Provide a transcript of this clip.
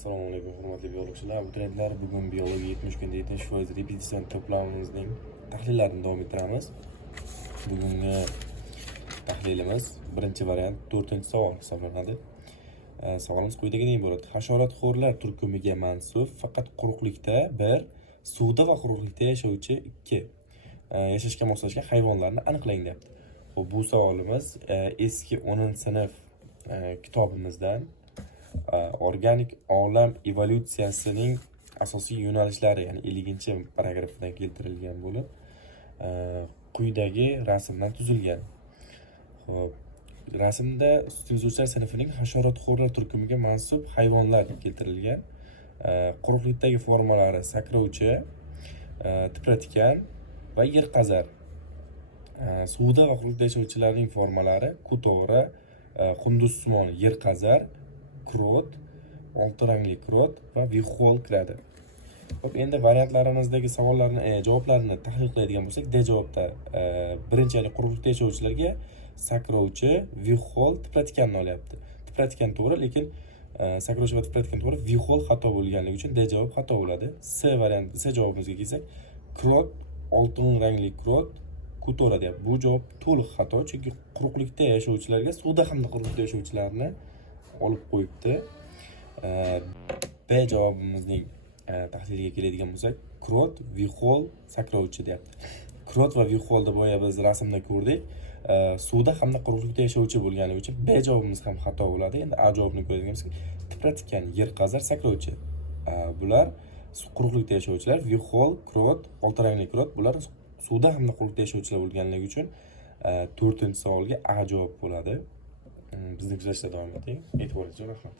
Assalomu alaykum hurmatli biologchilar, abituriyentlar. Bugun biologiya 70 kunda 70% repetision to'plamimizning tahlillarini davom ettiramiz. Bugungi tahlilimiz birinchi variant 4-savol hisoblanadi. Savolimiz quyidagidek bo'ladi. Hasharotxo'rlar turkumiga mansub faqat quruqlikda 1, suvda va quruqlikda yashovchi 2 yashashga moslashgan hayvonlarni aniqlang deyapti. Xo'p, bu savolimiz eski 10-sinf kitobimizdan organik olam evolyutsiyasining asosiy yo'nalishlari, ya'ni 50-paragrafdan keltirilgan bo'lib, quyidagi rasmdan tuzilgan. Xo'p, rasmda sutyuzuvchilar sinfining hasharotxo'rlar turkumiga mansub hayvonlar keltirilgan. Quruqlikdagi formalari sakrovchi, tipratikan va yerqazar. Suvda va quruqlikda yashovchilarning formalari qutovra, qunduzsimon yerqazar, krot, olti rangli krot va vixol kiradi. Xo'p, endi variantlarimizdagi savollarni javoblarini tahlil qiladigan bo'lsak, D javobda birinchi, ya'ni quruqlikda yashovchilarga sakrovchi, vixol, tipratikanni olyapti. Tipratikan to'g'ri, lekin sakrovchi va tipratikan to'g'ri, vixol xato bo'lganligi uchun D javob xato bo'ladi. C varianti, C javobimizga kelsak, krot, oltin rangli krot, kutora deyapti. Bu javob to'liq xato, chunki quruqlikda yashovchilarga suvda hamda quruqlikda yashovchilarni olib qo'yibdi. B javobimizning tahliliga keladigan bo'lsak, krot, vixol, sakrovchi deyapti. Krot va vixolda boya biz rasmda ko'rdik, suvda hamda quruqlikda yashovchi bo'lganligi uchun B javobimiz ham xato bo'ladi. Endi A javobini ko'radigan bo'lsak, tipratikan, yerqazar, sakrovchi. Bular quruqlikda yashovchilar, vixol, krot, olti rangli krot, bular suvda hamda quruqlikda yashovchilar bo'lganligi uchun 4-savolga A javob bo'ladi. Bizni kuzatishda davom eting. E'tiboringiz uchun rahmat.